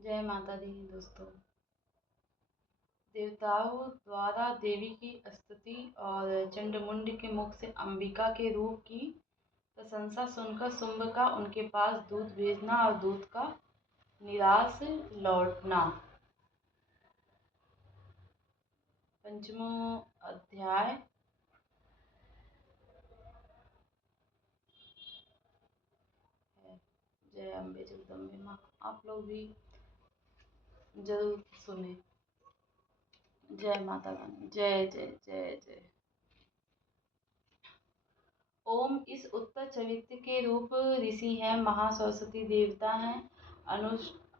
जय माता दी दोस्तों। देवताओं द्वारा देवी की स्तुति और चंडमुंड के मुख से अंबिका के रूप की प्रशंसा सुनकर शुंभ का उनके पास दूत भेजना और दूत का निराश लौटना। पंचमो अध्याय। है। जय अम्बे जगदम्बे माँ। आप लोग भी जरूर सुने। जय माता रानी। जय जय जय जय। ओम इस उत्तर चरित्र के रूप ऋषि हैं, महासरस्वती देवता हैं,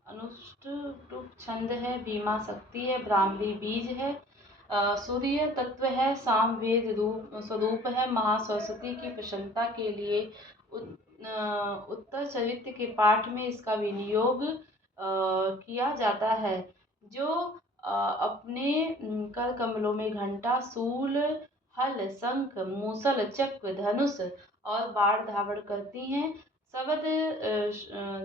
अनुष्टुप छंद है, भीमा शक्ति है, ब्राह्मणी बीज है, सूर्य तत्व है, सामवेद रूप स्वरूप है। महासरस्वती की प्रसन्नता के लिए उत्तर चरित्र के पाठ में इसका विनियोग किया जाता है। जो अपने कर कमलों में घंटा, शूल, हल, शंख, मूसल, चक्र, धनुष और बाण धारण करती हैं। शबद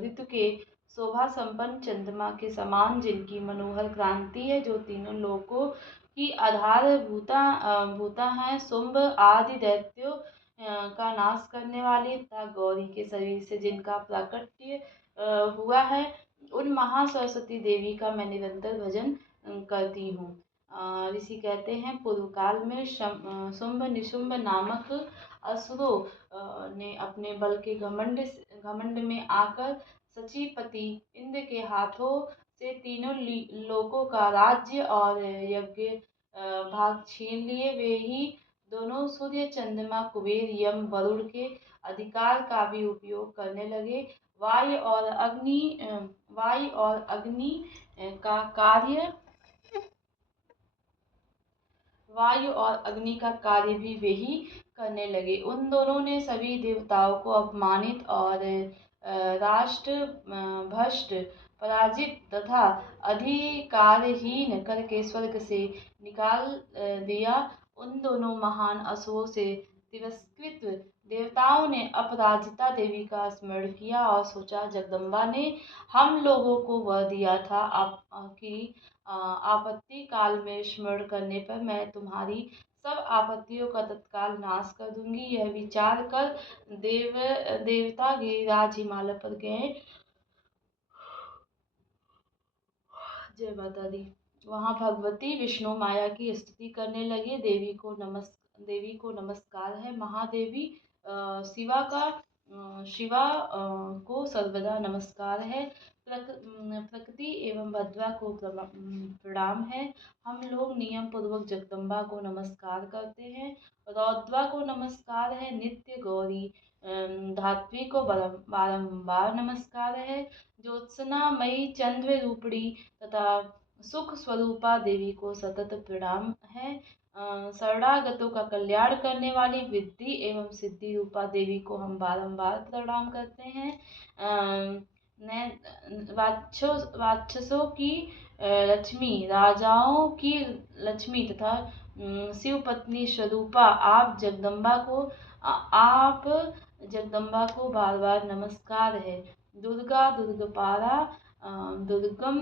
ऋतु के शोभा संपन्न चंद्रमा के समान जिनकी मनोहर क्रांति है, जो तीनों लोकों की आधार भूता है। शुंभ आदि दैत्यों का नाश करने वाली तथा गौरी के शरीर से जिनका प्राकट्य हुआ है, उन महासरस्वती देवी का मैं निरंतर भजन करती हूँ। ऋषि कहते हैं, पूर्व काल में शुंभ निशुंभ नामक असुरों ने अपने बल के घमंड में आकर सचीपति इंद्र के हाथों से तीनों लोकों का राज्य और यज्ञ भाग छीन लिए। वे ही दोनों सूर्य, चंद्रमा, कुबेर, यम, वरुण के अधिकार का भी उपयोग करने लगे। वायु और अग्नि का कार्य वायु और अग्नि का कार्य भी वे ही करने लगे। उन दोनों ने सभी देवताओं को अपमानित और राष्ट्र भ्रष्ट, पराजित तथा अधिकारहीन करके स्वर्ग से निकाल दिया। उन दोनों महान असुरों से तिरस्कृत देवताओं ने अपराजिता देवी का स्मरण किया और सोचा, जगदम्बा ने हम लोगों को वर दिया था कि आपत्ति काल में स्मरण करने पर मैं तुम्हारी सब आपत्तियों का तत्काल नाश कर दूंगी। यह विचार कर देवता गिरिराज हिमालय पर गए। जय माता दी। वहाँ भगवती विष्णु माया की स्तुति करने लगे। देवी को नमस्कार है। महादेवी शिवा को सर्वदा नमस्कार है। प्रकृति एवं भद्रा को प्रणाम है। हम लोग नियम पूर्वक जगदम्बा को नमस्कार करते हैं। रौद्रा को नमस्कार है। नित्य गौरी धात्री को बारंबार नमस्कार है। ज्योत्सना मई चंद्र रूपड़ी तथा सुख स्वरूपा देवी को सतत प्रणाम है। शरणागतों का कल्याण करने वाली विद्धि एवं सिद्धि रूपा देवी को हम बारंबार प्रणाम करते हैं। राक्षसों की लक्ष्मी, राजाओं की लक्ष्मी तथा शिव पत्नी स्वरूपा आप जगदम्बा को बार बार नमस्कार है। दुर्गा दुर्गपारा, दुर्गम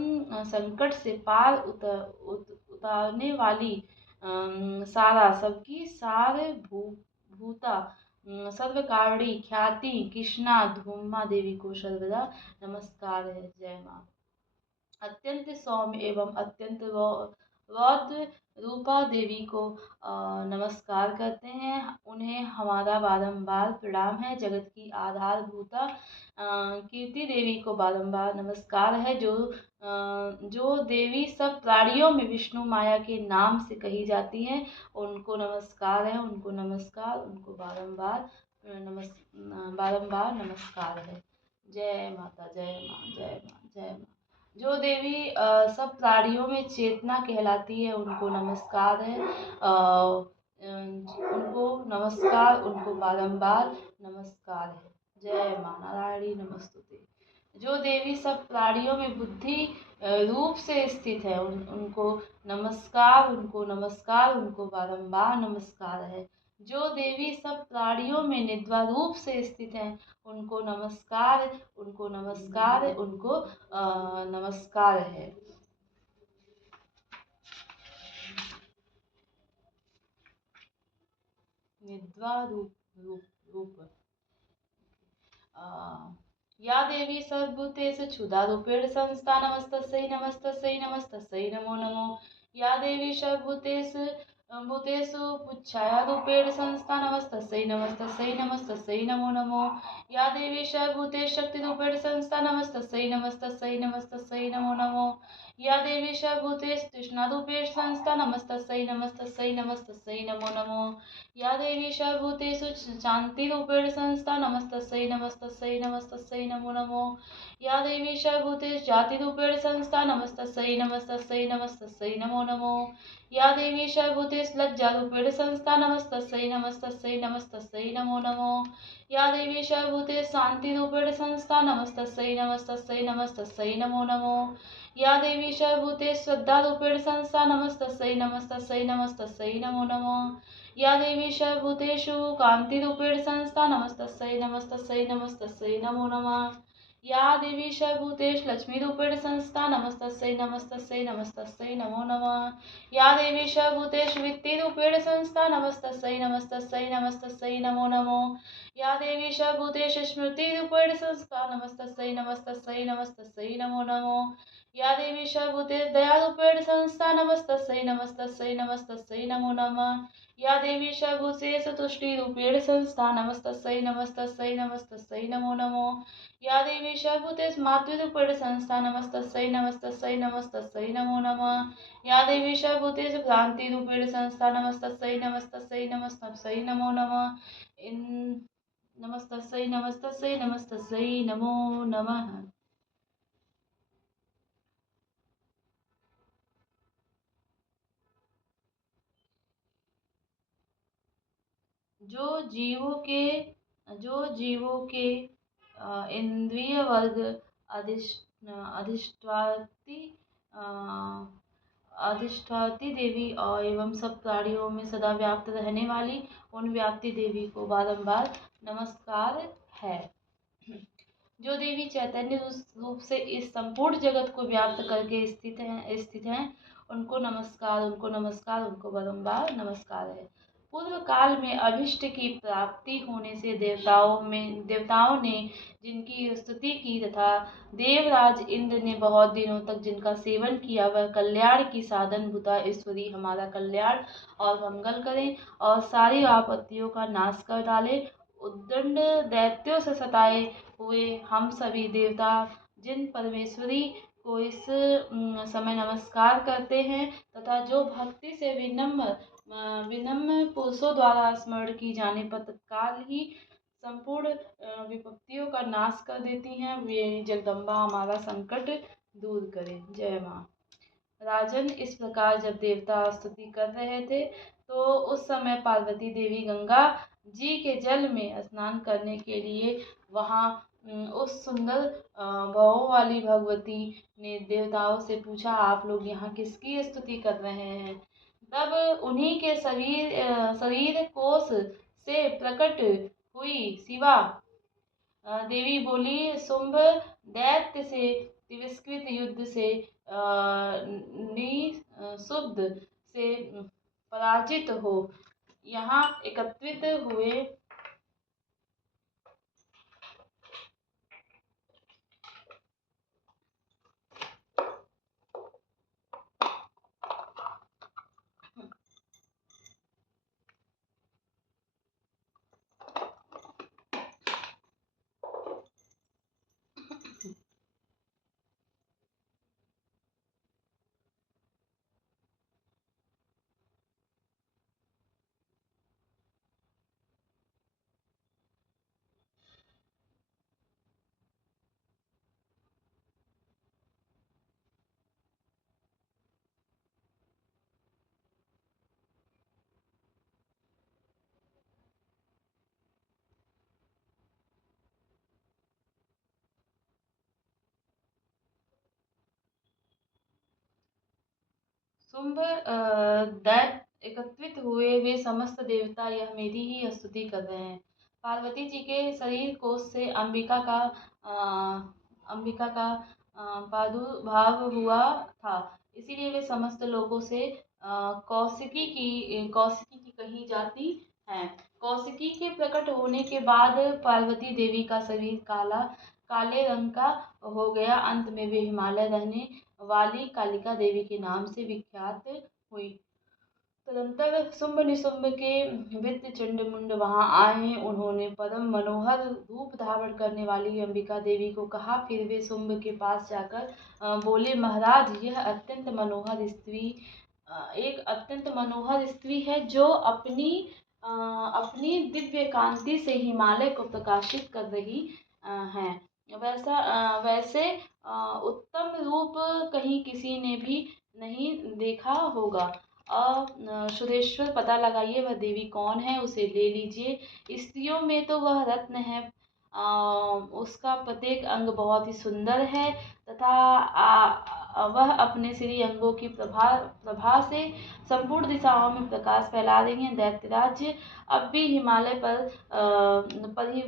संकट से पार उतारने वाली, सारा सबकी सार भूता, सर्वकारिणी ख्याति कृष्णा धूमा देवी को सर्वदा नमस्कार है। जय माँ। अत्यंत सौम्य एवं अत्यंत रौद्र रूपा देवी को नमस्कार करते हैं। उन्हें हमारा बारंबार प्रणाम है। जगत की आधारभूता कीर्ति देवी को बारंबार नमस्कार है। जो देवी सब प्राणियों में विष्णु माया के नाम से कही जाती हैं, उनको नमस्कार है। उनको बारंबार नमस्कार है। जय माता। जय माँ। जय माँ। जय माँ। जो देवी सब प्राणियों में चेतना कहलाती है, उनको नमस्कार है। उनको बारंबार नमस्कार है। जय माँ नारायणी नमस्तुते। जो देवी सब प्राणियों में बुद्धि रूप से स्थित है, उनको नमस्कार। उनको बारंबार नमस्कार है। जो देवी सब प्राणियों में निद्रा रूप से स्थित हैं, उनको नमस्कार, उनको नमस्कार, उनको नमस्कार है। निद्रा रूप रूप रूप या देवी सर्वभूतेषु क्षुधा रूपेण संस्था नमस्तस्यै नमस्तस्यै नमस्तस्यै नमो नमो। या देवी सर्वभूतेषु भूतेषु पुच्छाया रूपेण संस्था नमस्तस्यै नमस्तस्यै नमस्तस्यै नमो नमो। या देवी सर्वभूतेषु शक्तिरूपेण संस्था नमस्तस्यै नमस्तस्यै नमस्तस्यै नमो नमो। या देवी सर्वभूतेषु तृष्णारूपेण संस्था नमस्तस्यै नमस्तस्यै नमस्तस्यै नमो नमो। या देवी सर्वभूतेषु शान्तिरूपेण संस्था नमस्तस्यै नमस्तस्यै नमस्तस्यै नमो नमो। या देवी सर्वभूतेषु जातिरूपेण संस्था नमस्तस्यै नमस्तस्यै नमस्तस्यै नमो नमो। या देवी सर्वभूतेषु लज्जारूपेण संस्था नमस्तस्यै नमस्तस्यै नमस्तस्यै नमो नमो। या देवी सर्वभूतेषु शान्तिरूपेण संस्था नमस्तस्यै नमस्तस्यै नमस्तस्यै नमो नमो। या देवी सर्वभूतेषु श्रद्धारूपेण संस्था नमस्तस्यै नमस्तस्यै नमस्तस्यै नमो नमः। या देवी सर्वभूतेषु कान्तिरूपेण संस्था नमस्तस्यै नमस्तस्यै नमस्तस्यै नमो नमः। या देवी सर्वभूतेषु लक्ष्मीरूपेण संस्था नमस्तस्यै नमस्तस्यै नमस्तस्यै नमो नमः। या देवी सर्वभूतेषु वित्तिरूपेण संस्था नमस्तस्यै नमस्तस्यै नमस्तस्यै नमो नमो। या देवी सर्वभूतेषु स्मृतिरूपेण संस्था नमस्तस्यै नमस्तस्यै नमस्तस्यै नमो नमो। या देवी सर्वभूतेषु दयारूपेण संस्था नमस्तस्यै नमस्तस्यै नमस्तस्यै नमो नमः। या देवी सर्वभूतेषु तुष्टिरूपेण संस्था नमस्तस्यै नमस्तस्यै नमस्तस्यै नमो नमो। या देवी सर्वभूतेषु मातृरूपेण संस्था नमस्तस्यै नमस्तस्यै नमस्तस्यै नमो नमः। या देवी सर्वभूतेषु भ्रान्तिरूपेण संस्था नमस्तस्यै नमस्तस्यै नमस्तस्यै नमो नमः। नमस्तस्यै नमस्तस्यै नमस्तस्यै नमो नमः। जो जीवों के इंद्रिय वर्ग अधिष्ठाती अधिष्ठाती देवी और एवं सब प्राणियों में सदा व्याप्त रहने वाली उन व्याप्ति देवी को बारंबार नमस्कार है। जो देवी चैतन्य रूप से इस संपूर्ण जगत को व्याप्त करके स्थित हैं, उनको नमस्कार, उनको नमस्कार, उनको बारंबार नमस्कार है। पूर्व काल में अभिष्ट की प्राप्ति होने से देवताओं ने जिनकी स्तुति की तथा देवराज इंद्र ने बहुत दिनों तक जिनका सेवन किया, वह कल्याण की साधन भूता ईश्वरी हमारा कल्याण और मंगल करें और सारी आपत्तियों का नाश कर डाले। उद्दंड दैत्यों से सताए हुए हम सभी देवता जिन परमेश्वरी को इस समय नमस्कार करते हैं तथा जो भक्ति से विनम्र पुरुषों द्वारा स्मरण की जाने पर तत्काल ही संपूर्ण विपत्तियों का नाश कर देती हैं, वे जगदम्बा हमारा संकट दूर करें। जय माँ। राजन, इस प्रकार जब देवता स्तुति कर रहे थे तो उस समय पार्वती देवी गंगा जी के जल में स्नान करने के लिए वहाँ उस सुंदर भावों वाली भगवती ने देवताओं से पूछा, आप लोग यहाँ किसकी स्तुति कर रहे हैं। तब उन्हीं के शरीर कोश से प्रकट हुई शिवा देवी बोली, शुंभ दैत्य से तिरस्कृत युद्ध से निशुद्ध से पराजित हो यहाँ एकत्रित हुए शुंभ एकत्रित हुए वे समस्त देवता यह मेरी ही स्तुति कर रहे हैं। पार्वती जी के शरीर कोश से अंबिका का प्रादुर्भाव हुआ था, इसीलिए वे समस्त लोगों से कौशिकी की कही जाती हैं। कौशिकी के प्रकट होने के बाद पार्वती देवी का शरीर काले रंग का हो गया। अंत में वे हिमालय रहने वाली कालिका देवी के नाम से विख्यात हुई। तदंतर शुंभ निशुंभ के वृत्त चंडमुंड वहां आए। उन्होंने परम मनोहर रूप धारण करने वाली अंबिका देवी को कहा। फिर वे शुंभ के पास जाकर बोले, महाराज, यह एक अत्यंत मनोहर स्त्री है जो अपनी दिव्य कांति से हिमालय को प्रकाशित कर रही है। वैसे उत्तम रूप कहीं किसी ने भी नहीं देखा होगा। सुरेश्वर, पता लगाइए वह देवी कौन है, उसे ले लीजिए। स्त्रियों में तो वह रत्न है। उसका प्रत्येक अंग बहुत ही सुंदर है तथा वह अपने श्री अंगों की प्रभा से संपूर्ण दिशाओं में प्रकाश फैला रही हैं। दैत्यराज अब भी हिमालय पर ही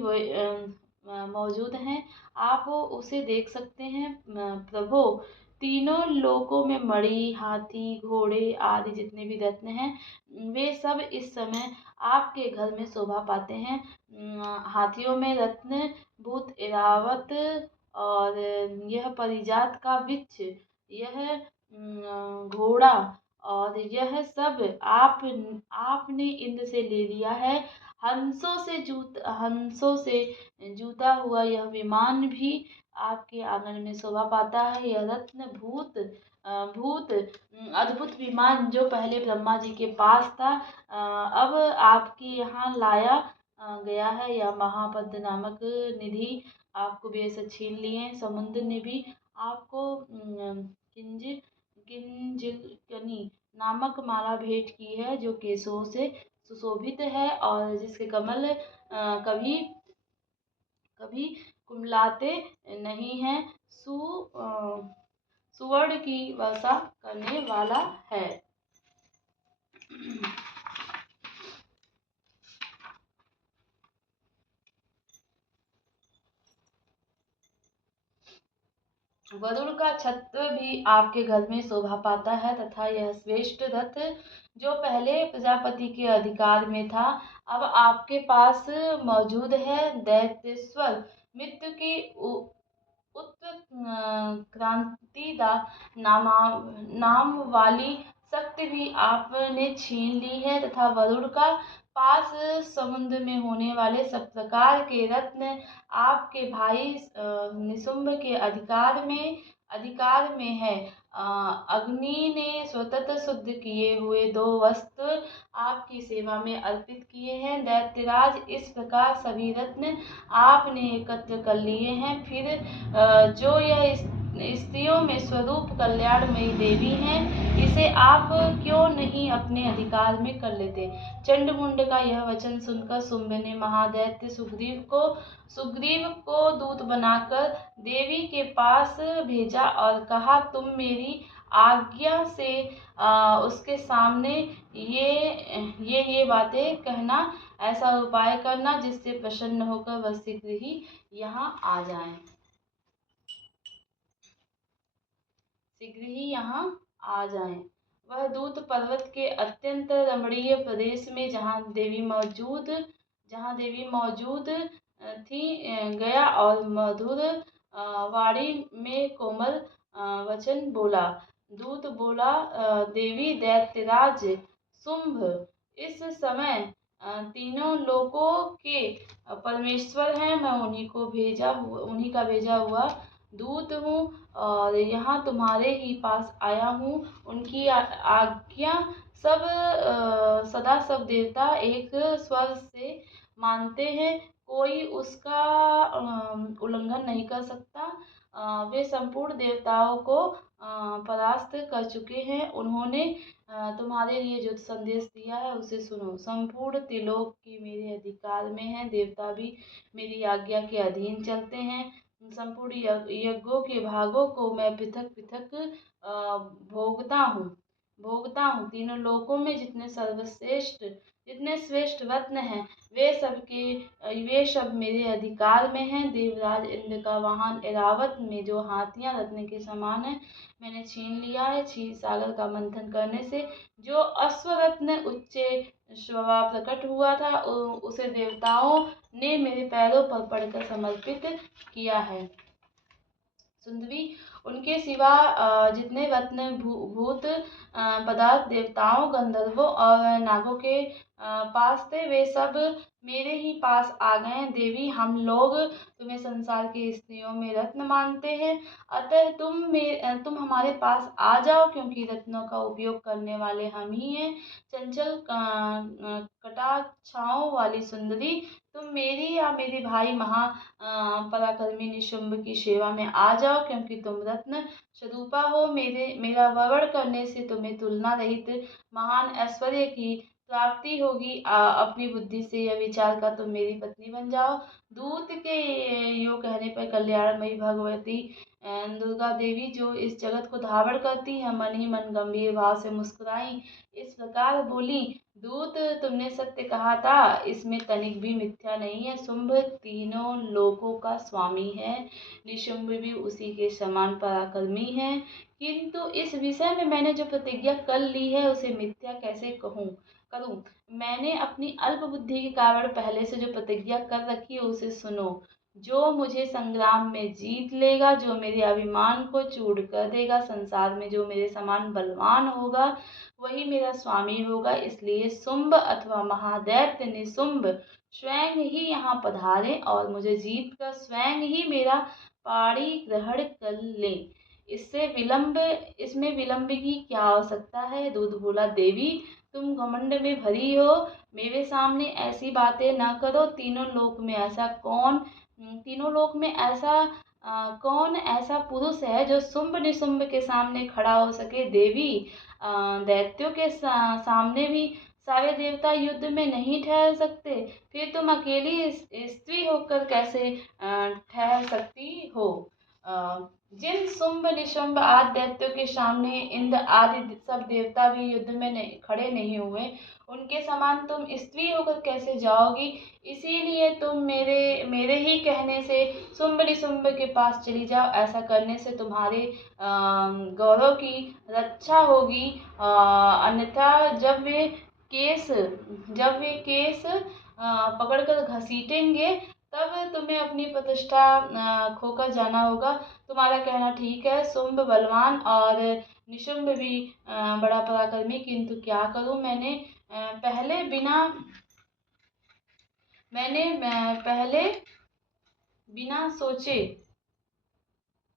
मौजूद हैं। आप उसे देख सकते हैं। प्रभु, तीनों लोकों में मणि, हाथी, घोड़े आदि जितने भी रत्न हैं, वे सब इस समय आपके घर में शोभा पाते हैं। हाथियों में रत्न भूत ऐरावत और यह परिजात का वृक्ष, यह घोड़ा और यह सब आपने इंद्र से ले लिया है। हंसों से जूता हुआ यह विमान भी आपके आंगन में शोभा पाता है। यह रत्न भूत अद्भुत विमान जो पहले ब्रह्मा जी के पास था, अब आपके यहाँ लाया गया है। यह महापद्म नामक निधि आपको बेहद छीन लिए। समुद्र ने भी आपको किंजलकनी नामक माला भेंट की है, जो केशों से सुशोभित है और जिसके कमल कभी कभी कुमलाते नहीं हैं। सुवर्ण की वर्षा करने वाला है। वरुण का छत्र भी आपके घर में शोभा पाता है तथा यह श्रेष्ठ रथ जो पहले प्रजापति के अधिकार में था, अब आपके पास मौजूद है। दैत्येश्वर मृत्यु की उत्क्रांतिदा नाम वाली शक्ति भी आपने छीन ली है तथा वरुण का पास समुद्र में होने वाले सब प्रकार के रत्न आपके भाई निशुंभ के अधिकार में है। अग्नि ने स्वतः शुद्ध किए हुए 2 वस्त्र आपकी सेवा में अर्पित किए हैं। दैत्यराज, इस प्रकार सभी रत्न आपने एकत्र कर लिए हैं। फिर जो यह स्त्रियों में स्वरूप कल्याणमयी देवी हैं, इसे आप क्यों नहीं अपने अधिकार में कर लेते। चंडमुंड का यह वचन सुनकर शुंभ ने महादैत्य सुग्रीव को दूत बनाकर देवी के पास भेजा और कहा, तुम मेरी आज्ञा से उसके सामने ये बातें कहना, ऐसा उपाय करना जिससे प्रसन्न होकर वह शीघ्र ही यहाँ आ जाए। वह दूत पर्वत के अत्यंत रमणीय प्रदेश में जहाँ देवी मौजूद थी गया और मधुर वाणी में कोमल वचन बोला। दूत बोला, देवी दैत्यराज शुंभ इस समय तीनों लोकों के परमेश्वर हैं। मैं उन्हीं का भेजा हुआ दूत हूँ और यहाँ तुम्हारे ही पास आया हूँ। उनकी आज्ञा सदा सब देवता एक स्वर से मानते हैं, कोई उसका उल्लंघन नहीं कर सकता। वे संपूर्ण देवताओं को परास्त कर चुके हैं। उन्होंने तुम्हारे लिए जो संदेश दिया है उसे सुनो। संपूर्ण त्रिलोक की मेरे अधिकार में है। देवता भी मेरी आज्ञा के अधीन चलते हैं। संपूर्ण यज्ञों के भागों को मैं पृथक पृथक भोगता हूँ। भोगता हूँ। तीनों लोकों में जितने श्रेष्ठ रत्न हैं वे सब मेरे अधिकार में हैं। देवराज इंद्र का वाहन ऐरावत में जो हाथियां रत्न के समान है मैंने छीन लिया है। क्षीर सागर का मंथन करने से जो अश्वरत्न उच्च स्वभाव प्रकट हुआ था उसे देवताओं ने मेरे पैरों पर पड़कर समर्पित किया है। सुंदरी, उनके सिवा जितने रत्न भूत पदार्थ देवताओं गंधर्वों और नागों के पास थे वे सब मेरे ही पास आ गए हैं। देवी, हम लोग तुम्हें संसार की स्त्रियों में रत्न मानते हैं, अतः तुम हमारे पास आ जाओ, क्योंकि रत्नों का उपयोग करने वाले हम ही हैं। चंचल कटाक्षाओं वाली सुंदरी, तुम मेरी या मेरे भाई पराक्रमी निशुंभ की सेवा में आ जाओ, क्योंकि तुम रत्न स्वरूपा हो। मेरा वर्ण करने से तुम्हें तुलना रहित महान ऐश्वर्य की प्राप्ति होगी। अपनी बुद्धि से यह विचार कर तुम मेरी पत्नी बन जाओ। दूत के यो कहने पर कल्याणमयी भगवती दुर्गा देवी, जो इस जगत को धारण करती है, मन ही मन गंभीर भाव से मुस्कुराई, इस प्रकार बोली। दूत, तुमने सत्य कहा था, इसमें तनिक भी मिथ्या नहीं है। शुंभ तीनों लोकों का स्वामी है, निशुंभ भी उसी के समान पराक्रमी है, किंतु इस विषय में मैंने जो प्रतिज्ञा कर ली है उसे मिथ्या कैसे करूं। मैंने अपनी अल्प बुद्धि के कारण पहले से जो प्रतिज्ञा कर रखी है उसे सुनो। जो मुझे संग्राम में जीत लेगा, जो मेरे अभिमान को चूर कर देगा, संसार में जो मेरे समान बलवान होगा वही मेरा स्वामी होगा। इसलिए शुंभ अथवा महादैत्य निशुंभ स्वयं ही यहाँ पधारे और मुझे जीत कर स्वयं ही मेरा पाणी ग्रहण कर ले। इसमें विलंब की क्या आवश्यकता है। दूत बोला, देवी, तुम घमंड में भरी हो, मेरे सामने ऐसी बातें न करो। तीनों लोक में ऐसा कौन ऐसा पुरुष है जो शुंभ निशुंभ के सामने खड़ा हो सके। देवी, दैत्यों के सामने भी सारे देवता युद्ध में नहीं ठहर सकते, फिर तुम अकेली स्त्री होकर कैसे ठहर सकती हो। जिन शुंभ निशुंभ आदि दैत्यों के सामने इंद्र आदि सब देवता भी युद्ध में खड़े नहीं हुए, उनके समान तुम स्त्री होकर कैसे जाओगी। इसीलिए तुम मेरे ही कहने से शुंभ निशुंभ के पास चली जाओ। ऐसा करने से तुम्हारे गौरव की रक्षा होगी। अन्यथा जब वे केस पकड़कर घसीटेंगे तब तुम्हें अपनी प्रतिष्ठा खोकर जाना होगा। तुम्हारा कहना ठीक है, शुंभ बलवान और निशुंभ भी बड़ा पराक्रमी, किंतु क्या करूं। मैंने पहले बिना सोचे